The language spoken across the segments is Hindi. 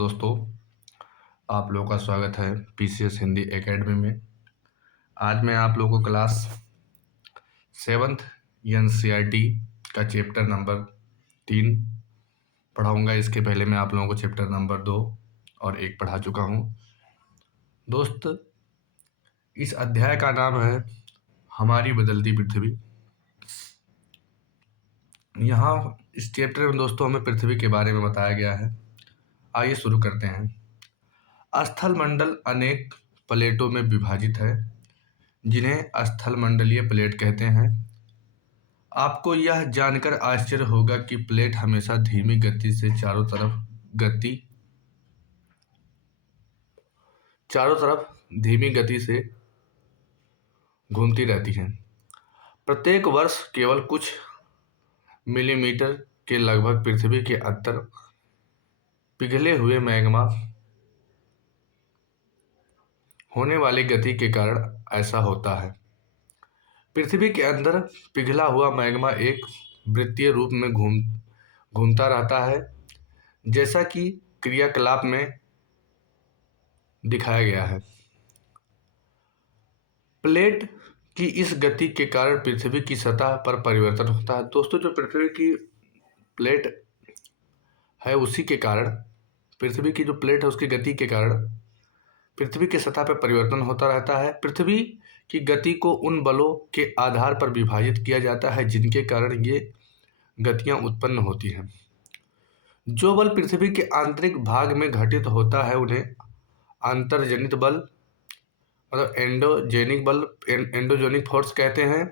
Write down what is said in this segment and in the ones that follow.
दोस्तों, आप लोगों का स्वागत है पीसीएस हिंदी एकेडमी में। आज मैं आप लोगों को क्लास 7th एनसीईआरटी का चैप्टर नंबर 3 पढ़ाऊंगा। इसके पहले मैं आप लोगों को चैप्टर नंबर 2 और 1 पढ़ा चुका हूं। दोस्त, इस अध्याय का नाम है हमारी बदलती पृथ्वी। यहाँ इस चैप्टर में दोस्तों हमें पृथ्वी के बारे में बताया गया है। आइए शुरू करते हैं। स्थल मंडल अनेक प्लेटों में विभाजित है, जिन्हें स्थलमंडलीय प्लेट कहते हैं। आपको यह जानकर आश्चर्य होगा कि प्लेट हमेशा धीमी गति से चारों तरफ धीमी गति से घूमती रहती हैं। प्रत्येक वर्ष केवल कुछ मिलीमीटर के लगभग पृथ्वी के अंदर पिघले हुए मैग्मा होने वाली गति के कारण ऐसा होता है। पृथ्वी के अंदर पिघला हुआ मैग्मा एक वृत्तीय रूप में घूमता रहता है, जैसा कि क्रियाकलाप में दिखाया गया है। प्लेट की इस गति के कारण पृथ्वी की सतह पर परिवर्तन होता है। दोस्तों, जो पृथ्वी की प्लेट है उसी के कारण, पृथ्वी की जो प्लेट है उसकी गति के कारण पृथ्वी की सतह पर परिवर्तन होता रहता है। पृथ्वी की गति को उन बलों के आधार पर विभाजित किया जाता है जिनके कारण ये गतियां उत्पन्न होती हैं। जो बल पृथ्वी के आंतरिक भाग में घटित होता है उन्हें अंतर्जनित बल मतलब एंडोजेनिक फोर्स कहते हैं।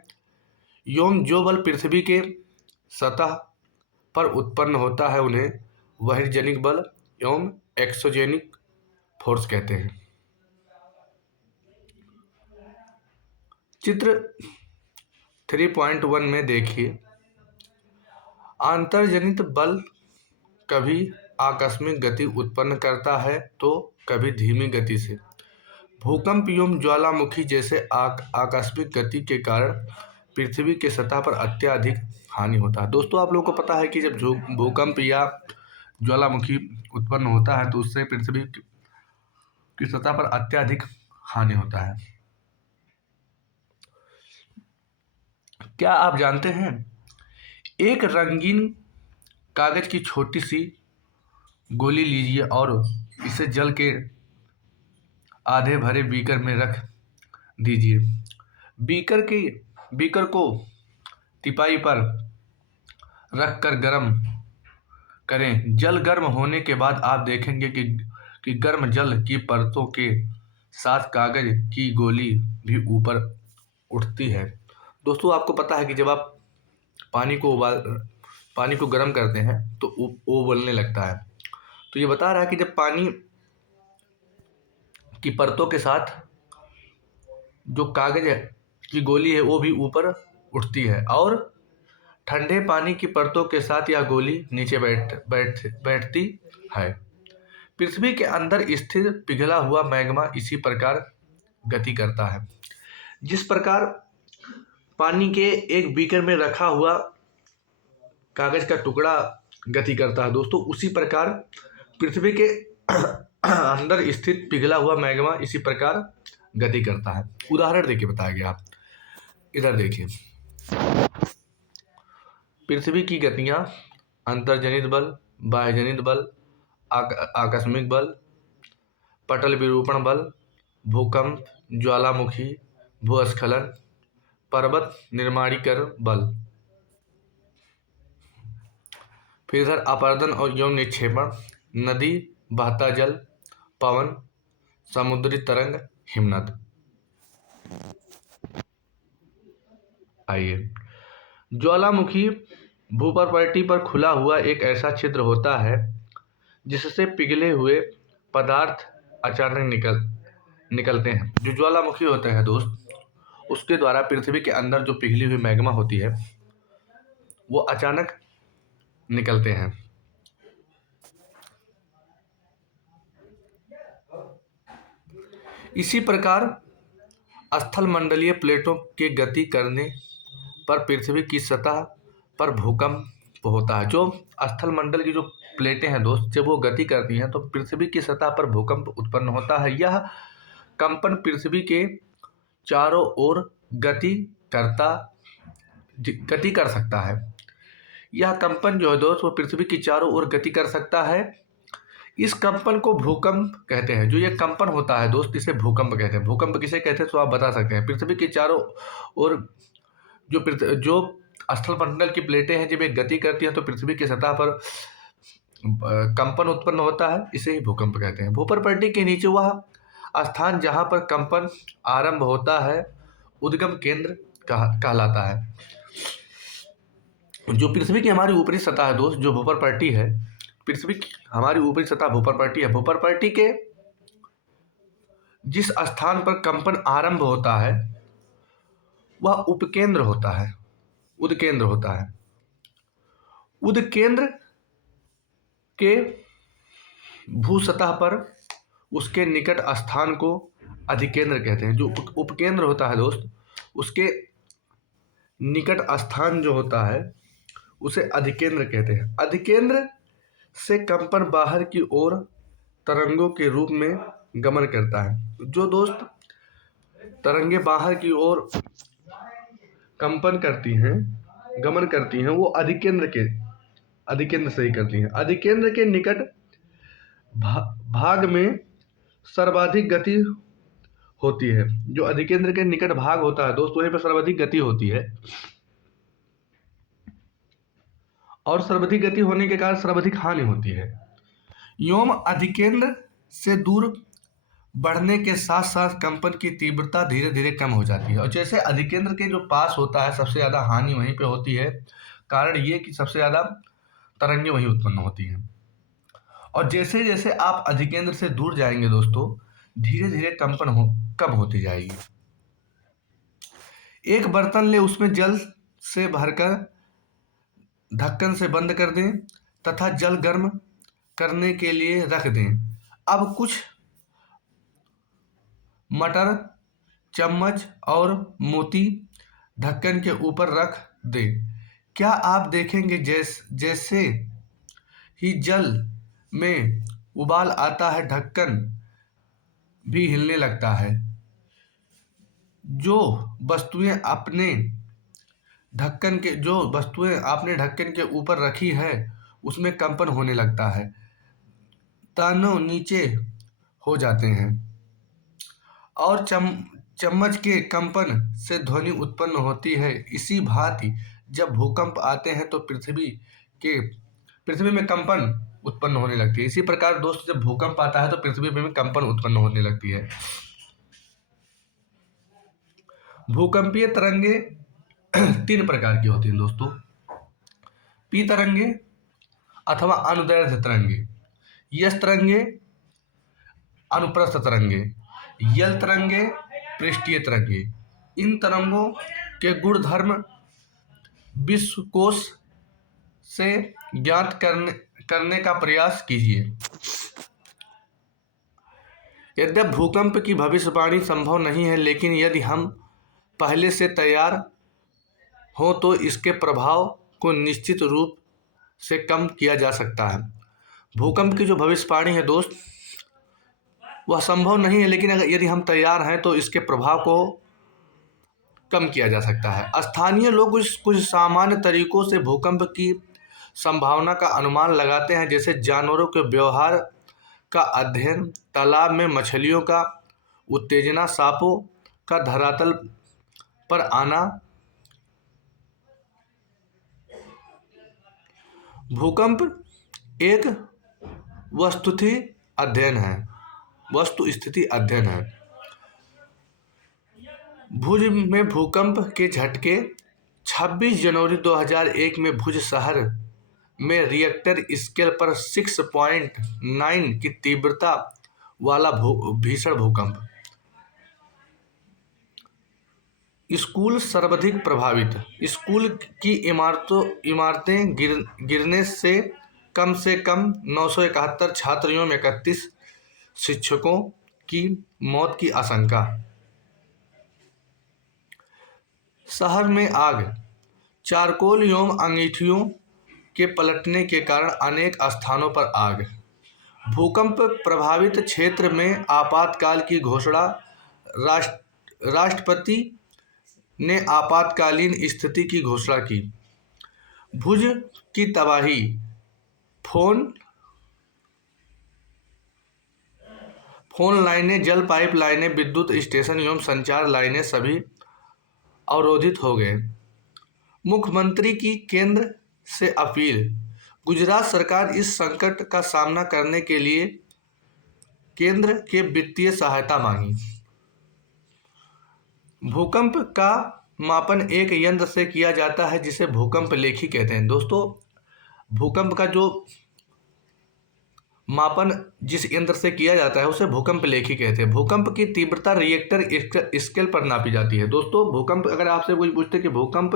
एवं जो बल पृथ्वी के सतह पर उत्पन्न होता है उन्हें बहिर्जनिक बल एवं एक्सोजेनिक फोर्स कहते हैं। चित्र 3.1 में देखिए, अंतर्जनित बल कभी आकस्मिक गति उत्पन्न करता है तो कभी धीमी गति से। भूकंप एवं ज्वालामुखी जैसे आकस्मिक गति के कारण पृथ्वी के सतह पर अत्यधिक हानि होता है। दोस्तों, आप लोगों को पता है कि जब भूकंप या ज्वालामुखी उत्पन्न होता है तो उससे पृथ्वी की सतह पर अत्यधिक हानि होता है। क्या आप जानते हैं, एक रंगीन कागज की छोटी सी गोली लीजिए और इसे जल के आधे भरे बीकर में रख दीजिए। बीकर को तिपाई पर रख कर गर्म करें। जल गर्म होने के बाद आप देखेंगे कि गर्म जल की परतों के साथ कागज की गोली भी ऊपर उठती है। दोस्तों, आपको पता है कि जब आप पानी को गर्म करते हैं तो वो उबलने लगता है। तो ये बता रहा है कि जब पानी की परतों के साथ जो कागज की गोली है वो भी ऊपर उठती है और ठंडे पानी की परतों के साथ यह गोली नीचे बैठती है। पृथ्वी के अंदर स्थित पिघला हुआ मैग्मा इसी प्रकार गति करता है। जिस प्रकार पानी के एक बीकर में रखा हुआ कागज का टुकड़ा गति करता है दोस्तों, उसी प्रकार पृथ्वी के अंदर स्थित पिघला हुआ मैग्मा इसी प्रकार गति करता है। उदाहरण देखिए बताया गया, इधर देखिए। पृथ्वी की गतियां अंतर्जनित बल, बाह्यजनित बल, आकस्मिक बल, पटल विरूपण बल, भूकंप, ज्वालामुखी, भूस्खलन, पर्वत निर्माणीकरण बल, फिर इधर अपरदन और यौन निक्षेपण, नदी, बहता जल, पवन, समुद्री तरंग, हिमनद। आइए, ज्वालामुखी भूप्रपट्टी पर खुला हुआ एक ऐसा छिद्र होता है जिससे पिघले हुए पदार्थ अचानक निकलते हैं। जो ज्वालामुखी होता है दोस्त, उसके द्वारा पृथ्वी के अंदर जो पिघली हुई मैग्मा होती है वो अचानक निकलते हैं। इसी प्रकार स्थलमंडलीय प्लेटों के गति करने पर पृथ्वी की सतह पर भूकंप होता है। जो स्थलमंडल की जो प्लेटें हैं दोस्त, जब वो गति करती हैं तो पृथ्वी की सतह पर भूकंप उत्पन्न होता है। यह कंपन पृथ्वी के चारों ओर गति कर सकता है। यह कंपन जो है दोस्त वो पृथ्वी की चारों ओर गति कर सकता है। इस कंपन को भूकंप कहते हैं। जो ये कंपन होता है दोस्त, इसे भूकंप कहते हैं। भूकंप किसे कहते हैं तो आप बता सकते हैं। पृथ्वी के चारों ओर जो स्थल मंडल की प्लेटें हैं, जब ये गति करती हैं तो पृथ्वी की सतह पर कंपन उत्पन्न होता है, इसे ही भूकंप कहते हैं। भूपर्पट्टी के नीचे वह स्थान जहां पर कंपन आरंभ होता है उद्गम केंद्र कहलाता है। जो पृथ्वी की हमारी ऊपरी सतह है दोस्त, जो भूपर्पट्टी है, पृथ्वी की हमारी ऊपरी सतह भूपर्पट्टी है। भूपर्पट्टी के जिस स्थान पर कंपन आरंभ होता है वह उपकेंद्र होता है, उद्केंद्र होता है। उद्केंद्र के भूसतह पर उसके निकट स्थान को अधिकेंद्र कहते हैं। जो उपकेंद्र होता है दोस्त, उसके निकट स्थान जो होता है उसे अधिकेंद्र कहते हैं। अधिकेंद्र से कंपन बाहर की ओर तरंगों के रूप में गमन करता है। जो दोस्त तरंगे बाहर की ओर कंपन करती हैं, गमन करती हैं, वो अधिकेंद्र से ही करती हैं। अधिकेंद्र के निकट भाग में सर्वाधिक गति होती है। जो अधिकेंद्र के निकट भाग होता है दोस्त, वहीं पर सर्वाधिक गति होती है, और सर्वाधिक गति होने के कारण सर्वाधिक हानि होती है। व्योम अधिकेंद्र से दूर बढ़ने के साथ साथ कंपन की तीव्रता धीरे धीरे कम हो जाती है। और जैसे अधिकेंद्र के जो पास होता है सबसे ज़्यादा हानि वहीं पे होती है। कारण ये कि सबसे ज़्यादा तरंगें वहीं उत्पन्न होती हैं। और जैसे जैसे आप अधिकेंद्र से दूर जाएंगे दोस्तों, धीरे धीरे कंपन कम होती जाएगी। एक बर्तन ले, उसमें जल से भरकर ढक्कन से बंद कर दें तथा जल गर्म करने के लिए रख दें। अब कुछ मटर, चम्मच और मोती ढक्कन के ऊपर रख दें। क्या आप देखेंगे जैसे ही जल में उबाल आता है ढक्कन भी हिलने लगता है। जो वस्तुएं आपने ढक्कन के ऊपर रखी है उसमें कंपन होने लगता है, तानों नीचे हो जाते हैं, और चम्मच के कंपन से ध्वनि उत्पन्न होती है। इसी भांति जब भूकंप आते हैं तो पृथ्वी में कंपन उत्पन्न होने लगती है। इसी प्रकार दोस्त जब भूकंप आता है तो पृथ्वी में कंपन उत्पन्न होने लगती है। भूकंपीय तरंगे 3 प्रकार की होती हैं दोस्तों। पी तरंगे अथवा अनुदैर्ध्य तरंगे, यस तरंगे, अनुप्रस्थ तरंगे, यल तरंगे, पृष्ठीय तरंगे। इन तरंगों के गुणधर्म विश्वकोश से ज्ञात करने का प्रयास कीजिए। यद्यपि भूकंप की भविष्यवाणी संभव नहीं है, लेकिन यदि हम पहले से तैयार हो तो इसके प्रभाव को निश्चित रूप से कम किया जा सकता है। भूकंप की जो भविष्यवाणी है दोस्त वह संभव नहीं है, लेकिन यदि हम तैयार हैं तो इसके प्रभाव को कम किया जा सकता है। स्थानीय लोग कुछ सामान्य तरीकों से भूकंप की संभावना का अनुमान लगाते हैं, जैसे जानवरों के व्यवहार का अध्ययन, तालाब में मछलियों का उत्तेजना, सांपों का धरातल पर आना। भूकंप एक वस्तुस्थिति अध्ययन है। भुज में भूकंप के झटके। 26 जनवरी 2001 में भुज शहर में रिएक्टर स्केल पर 6.9 की तीव्रता वाला भीषण भूकंप। स्कूल सर्वाधिक प्रभावित। स्कूल की इमारतें गिरने से कम 971 छात्रों एवं 31 शिक्षकों की मौत की आशंका। शहर में आग। चारकोल एवं अंगीठियों के पलटने के कारण अनेक स्थानों पर आग। भूकंप प्रभावित क्षेत्र में आपातकाल की घोषणा। राष्ट्रपति ने आपातकालीन स्थिति की घोषणा की। भुज की तबाही। फोन लाइनें, जल पाइप लाइनें, विद्युत स्टेशन एवं संचार लाइनें सभी अवरोधित हो गए। मुख्यमंत्री की केंद्र से अपील। गुजरात सरकार इस संकट का सामना करने के लिए केंद्र के वित्तीय सहायता मांगी। भूकंप का मापन एक यंत्र से किया जाता है जिसे भूकंप लेखी कहते हैं। दोस्तों, भूकंप का जो मापन जिस यंत्र से किया जाता है उसे भूकंप लेखी कहते हैं। भूकंप की तीव्रता रिएक्टर स्केल पर नापी जाती है। दोस्तों, भूकंप अगर आपसे कोई पूछते कि भूकंप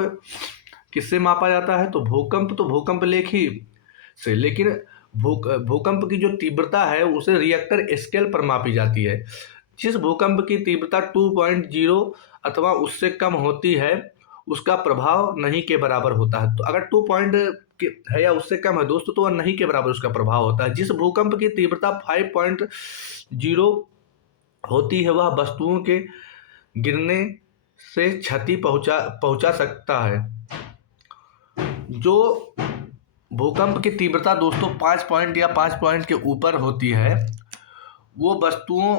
किससे मापा जाता है तो भूकंप लेखी से, लेकिन भूकंप की जो तीव्रता है उसे रिएक्टर स्केल पर मापी जाती है। जिस भूकंप की तीव्रता 2.0 अथवा उससे कम होती है उसका प्रभाव नहीं के बराबर होता है। तो अगर 2 पॉइंट है या उससे कम है दोस्तों तो वह नहीं के बराबर उसका प्रभाव होता है। जिस भूकंप की तीव्रता 5.0 होती है वह वस्तुओं के गिरने से क्षति पहुंचा सकता है। जो भूकंप की तीव्रता दोस्तों 5 पॉइंट या 5 पॉइंट के ऊपर होती है वो वस्तुओं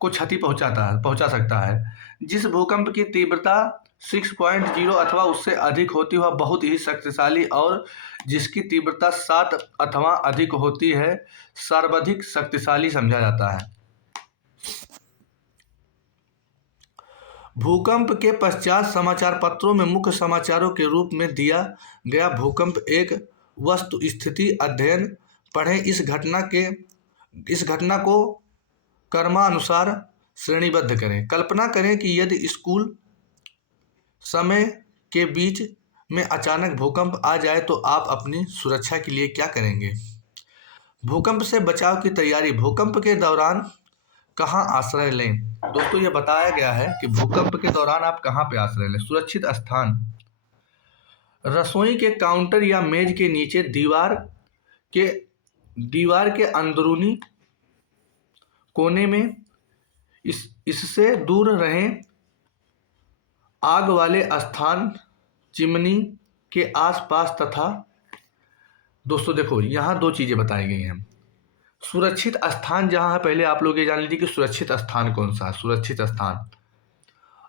को क्षति पहुंचा सकता है। जिस भूकंप की तीव्रता 6.0 अथवा उससे अधिक होती है वह बहुत ही शक्तिशाली और जिसकी तीव्रता 7 अथवा अधिक होती है सर्वाधिक शक्तिशाली समझा जाता है। भूकंप के पश्चात समाचार पत्रों में मुख्य समाचारों के रूप में दिया गया भूकंप एक वस्तु स्थिति अध्ययन पढ़ें। इस घटना को क्रमानुसार श्रेणीबद्ध करें। कल्पना करें कि यदि स्कूल समय के बीच में अचानक भूकंप आ जाए तो आप अपनी सुरक्षा के लिए क्या करेंगे। भूकंप से बचाव की तैयारी। भूकंप के दौरान कहाँ आश्रय लें। दोस्तों, ये बताया गया है कि भूकंप के दौरान आप कहाँ पे आश्रय लें। सुरक्षित स्थान। रसोई के काउंटर या मेज के नीचे, दीवार के अंदरूनी कोने में। इससे दूर रहें। आग वाले स्थान, चिमनी के आसपास तथा। दोस्तों देखो, यहाँ 2 चीज़ें बताई गई हैं। सुरक्षित स्थान जहाँ है, पहले आप लोग ये जान लीजिए कि सुरक्षित स्थान कौन सा है। सुरक्षित स्थान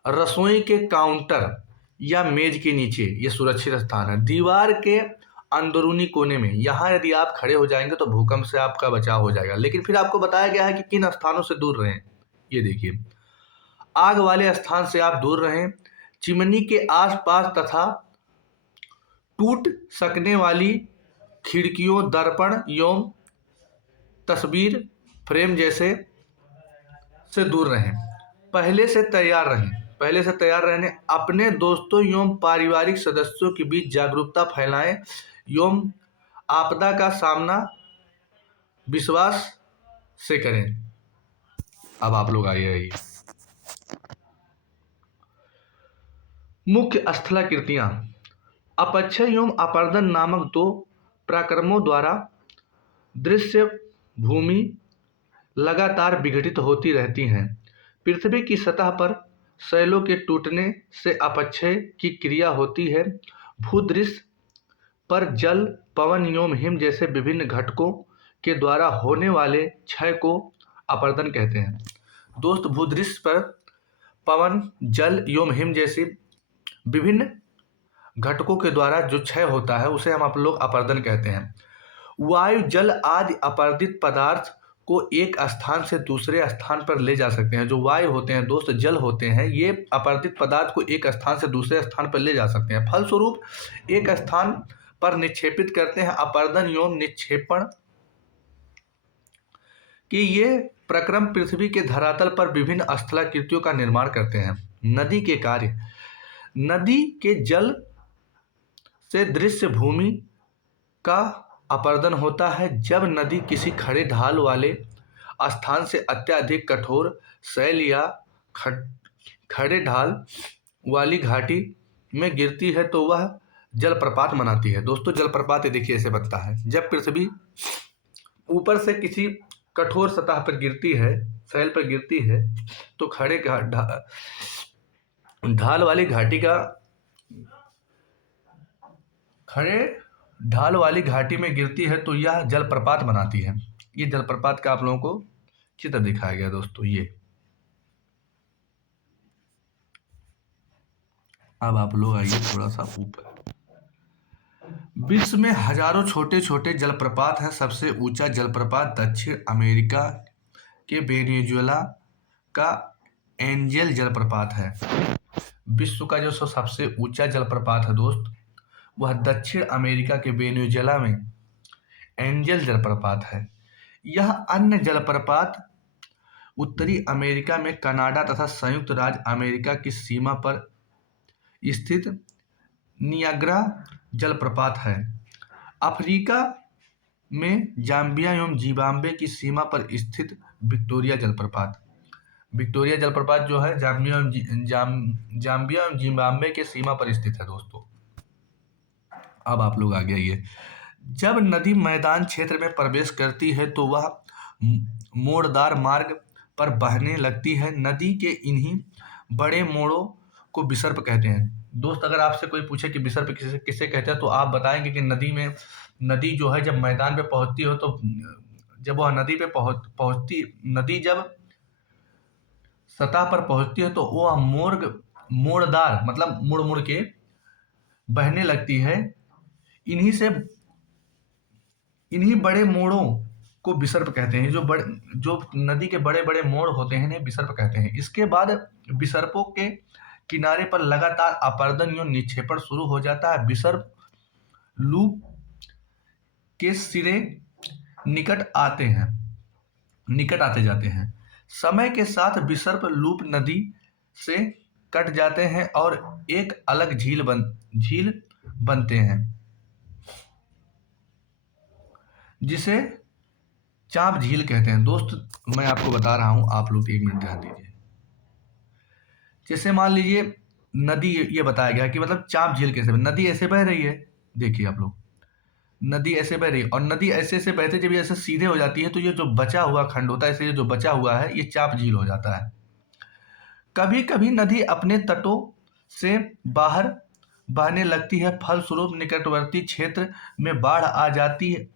रसोई के काउंटर या मेज के नीचे, ये सुरक्षित स्थान है। दीवार के अंदरूनी कोने में, यहाँ यदि आप खड़े हो जाएंगे तो भूकंप से आपका बचाव हो जाएगा। लेकिन फिर आपको बताया गया है कि किन स्थानों से दूर रहें। ये देखिए, आग वाले स्थान से आप दूर रहें। चिमनी के आसपास तथा टूट सकने वाली खिड़कियों, दर्पण एवं तस्वीर फ्रेम जैसे से दूर रहें। पहले से तैयार रहने। अपने दोस्तों एवं पारिवारिक सदस्यों के बीच जागरूकता फैलाएं एवं आपदा का सामना विश्वास से करें। अब आप लोग आइए। मुख्य स्थलाकृतियाँ। अपक्षय एवं अपर्दन नामक 2 प्रक्रमों द्वारा दृश्य भूमि लगातार विघटित होती रहती हैं। पृथ्वी की सतह पर शैलों के टूटने से अपक्षय की क्रिया होती है। भूदृश्य पर जल, पवन एवं हिम जैसे विभिन्न घटकों के द्वारा होने वाले क्षय को अपर्दन कहते हैं। दोस्त, भूदृश्य पर पवन, जल एवं हिम जैसे विभिन्न घटकों के द्वारा जो क्षय होता है उसे हम आप लोग अपर्दन कहते हैं। वायु, जल आदि अपर्दित पदार्थ को एक स्थान से दूसरे स्थान पर ले जा सकते हैं। जो वायु होते हैं दोस्त, जल होते हैं, ये अपर्दित पदार्थ को एक स्थान से दूसरे स्थान पर ले जा सकते हैं। फलस्वरूप एक स्थान पर निक्षेपित करते हैं। अपर्दन एवं निक्षेपण कि ये प्रक्रम पृथ्वी के धरातल पर विभिन्न स्थलाकृतियों का निर्माण करते हैं। नदी के कार्य। नदी के जल से दृश्य भूमि का अपर्दन होता है। जब नदी किसी खड़े ढाल वाले स्थान से अत्यधिक कठोर शैल या खड़े ढाल वाली घाटी में गिरती है तो वह जलप्रपात बनाती है। दोस्तों जलप्रपात ये देखिए ऐसे बनता है, जब पृथ्वी ऊपर से किसी कठोर सतह पर गिरती है, सैल पर गिरती है, तो ढाल वाली घाटी का खड़े ढाल वाली घाटी में गिरती है तो यह जलप्रपात बनाती है। ये जलप्रपात का आप लोगों को चित्र दिखाया गया दोस्तों। ये अब आप लोग आइए थोड़ा सा ऊपर। विश्व में हजारों छोटे छोटे जलप्रपात हैं। सबसे ऊंचा जलप्रपात दक्षिण अमेरिका के वेनेजुएला का एंजल जलप्रपात है। विश्व का जो सबसे ऊंचा जलप्रपात है दोस्त, वह दक्षिण अमेरिका के वेनेजुएला में एंजल जलप्रपात है। यह अन्य जलप्रपात उत्तरी अमेरिका में कनाडा तथा संयुक्त राज्य अमेरिका की सीमा पर स्थित नियाग्रा जलप्रपात है। अफ्रीका में जाम्बिया एवं जिम्बाब्वे की सीमा पर स्थित विक्टोरिया जलप्रपात। विक्टोरिया जलप्रपात जो है जाम्बिया एवं जिम्बाब्वे के सीमा पर स्थित है दोस्तों। अब आप लोग आगे आइए। जब नदी मैदान क्षेत्र में प्रवेश करती है तो वह मोड़दार मार्ग पर बहने लगती है। नदी के इन्हीं बड़े मोड़ों को विसर्प कहते हैं। दोस्त अगर आपसे कोई पूछे कि विसर्प किसे किसे कहते हैं तो आप बताएंगे कि नदी जो है जब मैदान पे पहुंचती हो तो जब वह नदी पे पहुंचती नदी जब सतह पर पहुंचती है तो वह मोड़दार मतलब मुड़ मुड़ के बहने लगती है। इन्हीं बड़े मोड़ों को विसर्प कहते हैं। जो नदी के बड़े बड़े मोड़ होते हैं इन्हें विसर्प कहते हैं। इसके बाद विसर्पों के किनारे पर लगातार अपर्दन एवं निक्षेपण शुरू हो जाता है। विसर्प लूप के सिरे निकट आते जाते हैं। समय के साथ विसर्प लूप नदी से कट जाते हैं और एक अलग झील बनते हैं जिसे चाप झील कहते हैं। दोस्त मैं आपको बता रहा हूं, आप लोग 1 मिनट ध्यान दीजिए। जैसे मान लीजिए नदी, ये बताया गया कि मतलब चाप झील कैसे नदी ऐसे बह रही है। देखिए आप लोग, नदी ऐसे बह रही है और नदी ऐसे बहते जब ये ऐसे सीधे हो जाती है तो ये जो बचा हुआ खंड होता है, ऐसे जो बचा हुआ है ये चाप झील हो जाता है। कभी कभी नदी अपने तटों से बाहर बहने लगती है। फलस्वरूप निकटवर्ती क्षेत्र में बाढ़ आ जाती है।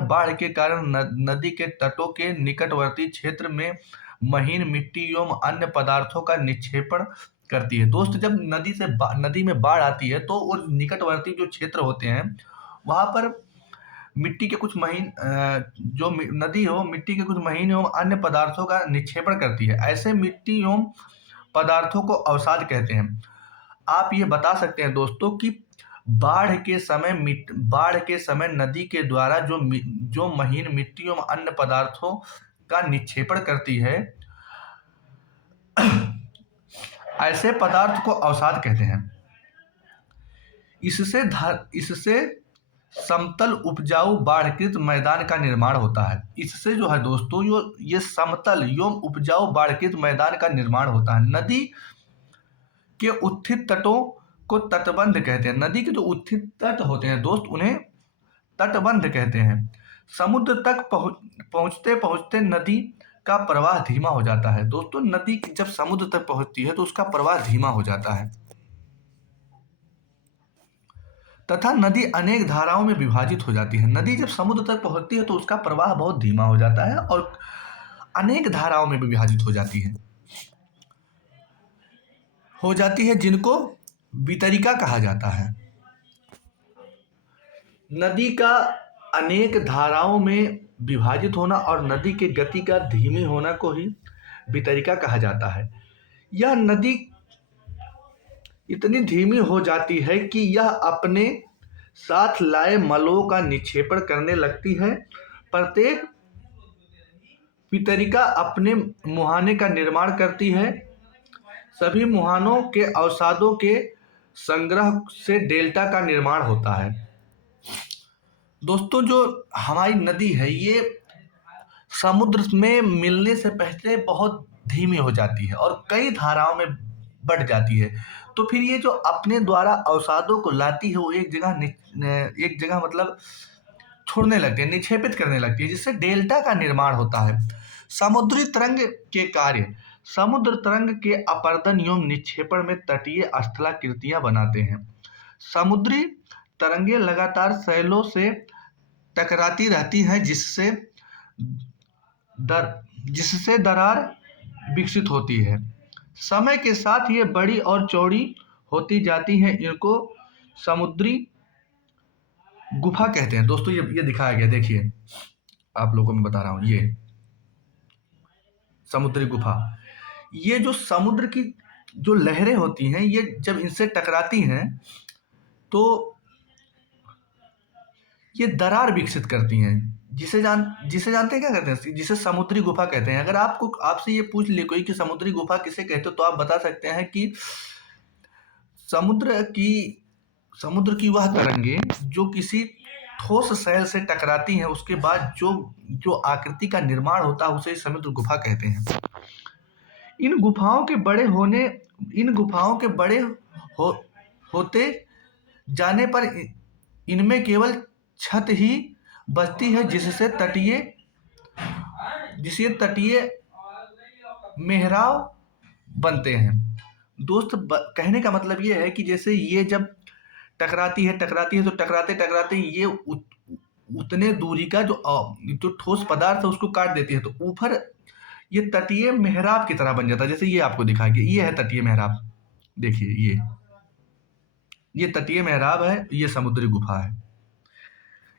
बाढ़ के कारण नदी के तटों के निकटवर्ती क्षेत्र में महीन मिट्टी एवं अन्य पदार्थों का निक्षेपण करती है। दोस्त जब नदी में बाढ़ आती है तो वो निकटवर्ती जो क्षेत्र होते हैं वहां पर मिट्टी के कुछ महीन जो नदी हो मिट्टी के कुछ महीन एवं अन्य पदार्थों का निक्षेपण करती है। ऐसे मिट्टी एवं पदार्थों को अवसाद कहते हैं। आप ये बता सकते हैं दोस्तों कि बाढ़ के समय नदी के द्वारा जो महीन मिट्टी एवं अन्य पदार्थों का निक्षेपण करती है, ऐसे पदार्थ को अवसाद कहते हैं। इससे समतल उपजाऊ बाढ़कृत मैदान का निर्माण होता है। इससे जो है दोस्तों ये समतल एवं उपजाऊ बाढ़कृत मैदान का निर्माण होता है। नदी के उत्थित तटों को तटबंध कहते हैं। नदी के जो उत्थित तट होते हैं दोस्त उन्हें तटबंध कहते हैं। समुद्र तक पहुंचते पहुंचते नदी का प्रवाह धीमा हो जाता है। दोस्तों नदी जब समुद्र तक पहुंचती है तो उसका प्रवाह धीमा हो जाता है तथा नदी अनेक धाराओं में विभाजित हो जाती है। नदी जब समुद्र तक पहुंचती है तो उसका प्रवाह बहुत धीमा हो जाता है और अनेक धाराओं में विभाजित हो जाती है जिनको वितरिका कहा जाता है। नदी का अनेक धाराओं में विभाजित होना और नदी के गति का धीमे होना को ही वितरिका कहा जाता है। यह नदी इतनी धीमी हो जाती है कि यह अपने साथ लाए मलों का निक्षेपण करने लगती है। प्रत्येक वितरिका अपने मुहाने का निर्माण करती है। सभी मुहानों के अवसादों के संग्रह से डेल्टा का निर्माण होता है। दोस्तों जो हमारी नदी है ये समुद्र में मिलने से पहले बहुत धीमी हो जाती है और कई धाराओं में बढ़ जाती है। तो फिर ये जो अपने द्वारा अवसादों को लाती है वो एक जगह मतलब छोड़ने लगती है, निक्षेपित करने लगती है, जिससे डेल्टा का निर्माण होता है। समुद्री तरंग के कार्य। समुद्र तरंग के अपर्दन एवं निक्षेपण में तटीय स्थलाकृतियां बनाते हैं। समुद्री तरंगें लगातार सैलों से टकराती रहती हैं, जिससे दरार विकसित होती है। समय के साथ ये बड़ी और चौड़ी होती जाती हैं। इनको समुद्री गुफा कहते हैं। दोस्तों ये दिखाया गया, देखिए आप लोगों को मैं बता रहा हूँ, ये समुद्री गुफा। ये जो समुद्र की जो लहरें होती हैं, ये जब इनसे टकराती हैं तो ये दरार विकसित करती हैं, जिसे जानते हैं क्या कहते हैं, जिसे समुद्री गुफा कहते हैं। अगर आपसे ये पूछ ले कोई कि समुद्री गुफा किसे कहते हो, तो आप बता सकते हैं कि समुद्र की वह तरंगे जो किसी ठोस शैल से टकराती हैं, उसके बाद जो आकृति का निर्माण होता है, उसे समुद्र गुफा कहते हैं। इन गुफाओं के बड़े होते जाने पर इनमें केवल छत ही बचती है, जिससे तटीय मेहराब बनते हैं। दोस्त, कहने का मतलब ये है कि जैसे ये जब टकराती है तो टकराते ये उतने दूरी का जो ठोस पदार्थ है उसको काट देती है, तो ऊपर ये तटीय मेहराब की तरह बन जाता है। जैसे ये आपको दिखा गया, ये है तटीय मेहराब। देखिए ये तटीय मेहराब है, ये समुद्री गुफा है।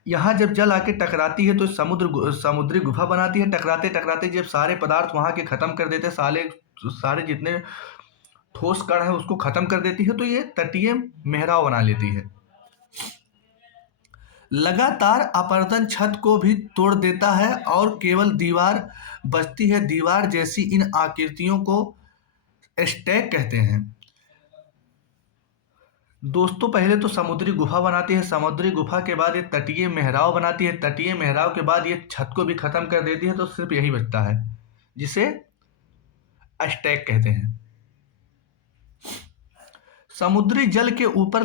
यहाँ जब जल आके टकराती है तो समुद्री गुफा बनाती है। टकराते जब सारे पदार्थ वहाँ के खत्म कर देते हैं, सारे जितने ठोस कण है उसको खत्म कर देती है, तो ये तटीय मेहराब बना लेती है। लगातार अपरदन छत को भी तोड़ देता है और केवल दीवार बचती है। दीवार जैसी इन आकृतियों को स्टैक कहते हैं। दोस्तों, पहले तो समुद्री गुफा बनाती है, समुद्री गुफा के बाद ये तटीय मेहराब बनाती है, तटीय मेहराब के बाद ये छत को भी खत्म कर देती है, तो सिर्फ यही बचता है, जिसे स्टैक कहते हैं। समुद्री जल के ऊपर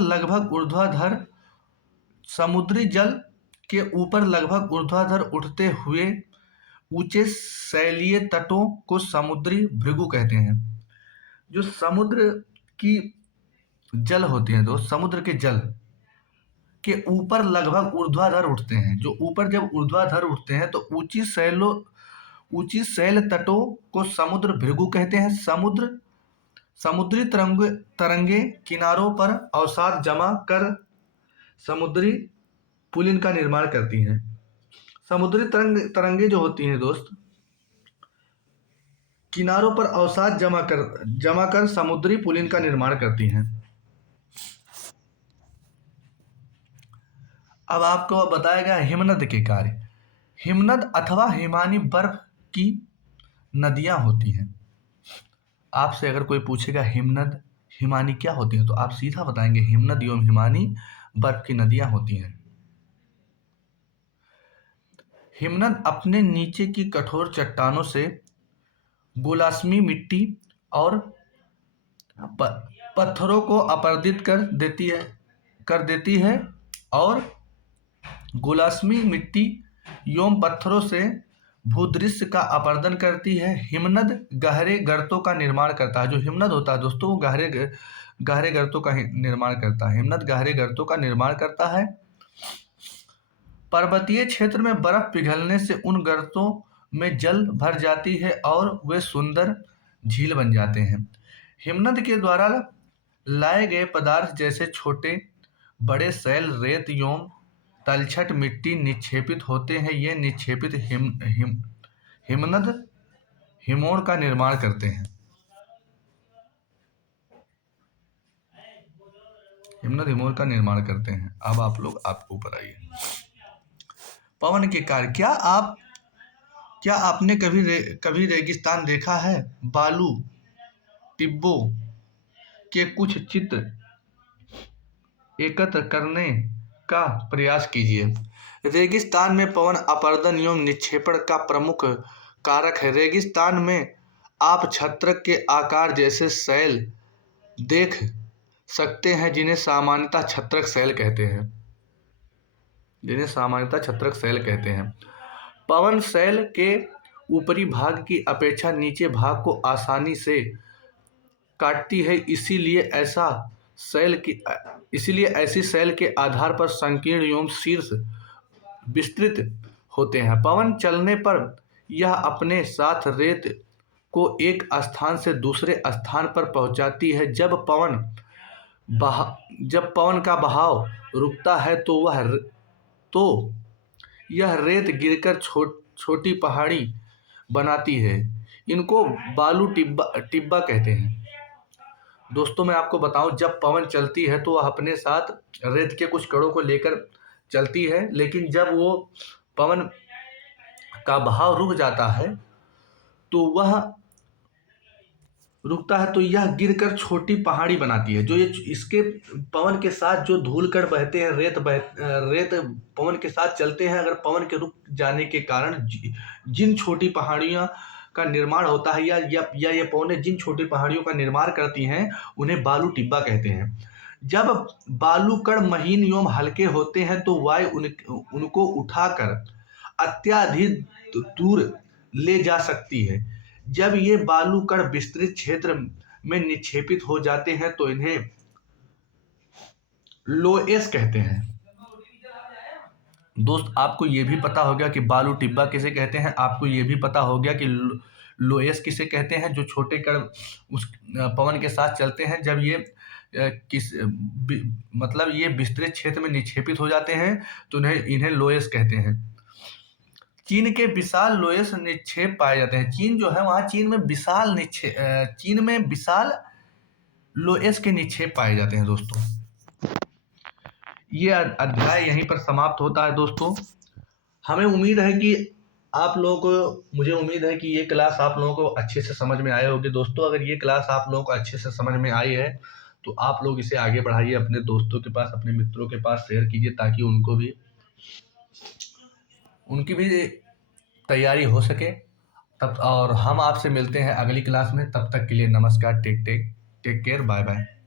लगभग उठते हुए ऊंचे शैलीय तटों को समुद्री भृगु कहते हैं। जो समुद्र की जल होती हैं दोस्त, समुद्र के जल के ऊपर लगभग ऊर्ध्वाधर उठते हैं। जो ऊपर जब ऊर्ध्वाधर उठते हैं तो ऊंची शैल तटों को समुद्र भृगु कहते हैं। समुद्री तरंगे किनारों पर अवसाद जमा कर समुद्री पुलिन का निर्माण करती हैं। समुद्री तरंगे जो होती हैं दोस्त, किनारों पर अवसाद जमा कर समुद्री पुलिन का निर्माण करती हैं। अब आपको बताया गया हिमनद के कार्य। हिमनद अथवा हिमानी बर्फ की नदियां होती हैं। आपसे अगर कोई पूछेगा हिमनद हिमानी क्या होती है, तो आप सीधा बताएंगे हिमनद एवं हिमानी बर्फ की नदियां होती हैं। हिमनद अपने नीचे की कठोर चट्टानों से गोलाश्मी मिट्टी और पत्थरों को अपरदित कर देती है और गोलाश्मी मिट्टी एवं पत्थरों से भूदृश्य का अपरदन करती है। हिमनद गहरे गर्तों का निर्माण करता है। जो हिमनद होता है दोस्तों, वो गहरे गर्तों का निर्माण करता है। हिमनद गहरे गर्तों का निर्माण करता है। पर्वतीय क्षेत्र में बर्फ पिघलने से उन गर्तों में जल भर जाती है और वे सुंदर झील बन जाते हैं। हिमनद के द्वारा लाए गए पदार्थ जैसे छोटे बड़े शैल, रेत एवं तलछट मिट्टी निक्षेपित होते हैं। ये निक्षेपित हिमनद हिमोड़ का निर्माण करते हैं। हिमनद हिमोड़ का निर्माण करते हैं। अब आप लोग आपके ऊपर आइए। पवन के कार्य। क्या आपने कभी रेगिस्तान देखा है? बालू टिब्बों के कुछ चित्र एकत्र करने का प्रयास कीजिए। रेगिस्तान में पवन अपरदन एवं निक्षेपण का प्रमुख कारक है। रेगिस्तान में आप छत्रक के आकार जैसे शैल देख सकते हैं, जिन्हें सामान्यतः छत्रक सेल कहते हैं। पवन सेल के ऊपरी भाग की अपेक्षा नीचे भाग को आसानी से काटती है, इसीलिए ऐसी सेल के आधार पर संकीर्ण एवं शीर्ष विस्तृत होते हैं। पवन चलने पर यह अपने साथ रेत को एक स्थान से दूसरे स्थान पर पहुंचाती है। जब पवन का बहाव रुकता है तो यह रेत गिरकर छोटी पहाड़ी बनाती है। इनको बालू टिब्बा कहते हैं। दोस्तों मैं आपको बताऊं, जब पवन चलती है तो वह अपने साथ रेत के कुछ कणों को लेकर चलती है, लेकिन जब वो पवन का बहाव रुक जाता है तो यह गिरकर छोटी पहाड़ी बनाती है। जो ये इसके पवन के साथ जो धूल कण बहते हैं, रेत पवन के साथ चलते हैं। अगर पवन के रुक जाने के कारण जिन छोटी पहाड़ियों का निर्माण होता है या ये पवनें जिन छोटी पहाड़ियों का निर्माण करती हैं, उन्हें बालू टिब्बा कहते हैं। जब बालू कण महीन एवं हल्के होते हैं तो वायु उनको उठाकर अत्यधिक दूर ले जा सकती है। जब ये बालू कण विस्तृत क्षेत्र में निक्षेपित हो जाते हैं तो इन्हें लोएस कहते हैं। दोस्त आपको ये भी पता हो गया कि बालू टिब्बा किसे कहते हैं। आपको ये भी पता हो गया कि लोएस किसे कहते हैं। जो छोटे कण उस पवन के साथ चलते हैं, जब ये मतलब ये विस्तृत क्षेत्र में निक्षेपित हो जाते हैं तो इन्हें लोएस कहते हैं। चीन के विशाल लोएस निक्षेप पाए जाते हैं। चीन जो है वहाँ चीन में विशाल लोएस के निक्षेप पाए जाते हैं। दोस्तों ये अध्याय यहीं पर समाप्त होता है। दोस्तों मुझे उम्मीद है कि ये क्लास आप लोगों को अच्छे से समझ में आए होगी। दोस्तों अगर ये क्लास आप लोगों को अच्छे से समझ में आई है तो आप लोग इसे आगे बढ़ाइए, अपने दोस्तों के पास, अपने मित्रों के पास शेयर कीजिए, ताकि उनकी भी तैयारी हो सके। और हम आपसे मिलते हैं अगली क्लास में। तब तक के लिए नमस्कार, टेक केयर, बाय बाय।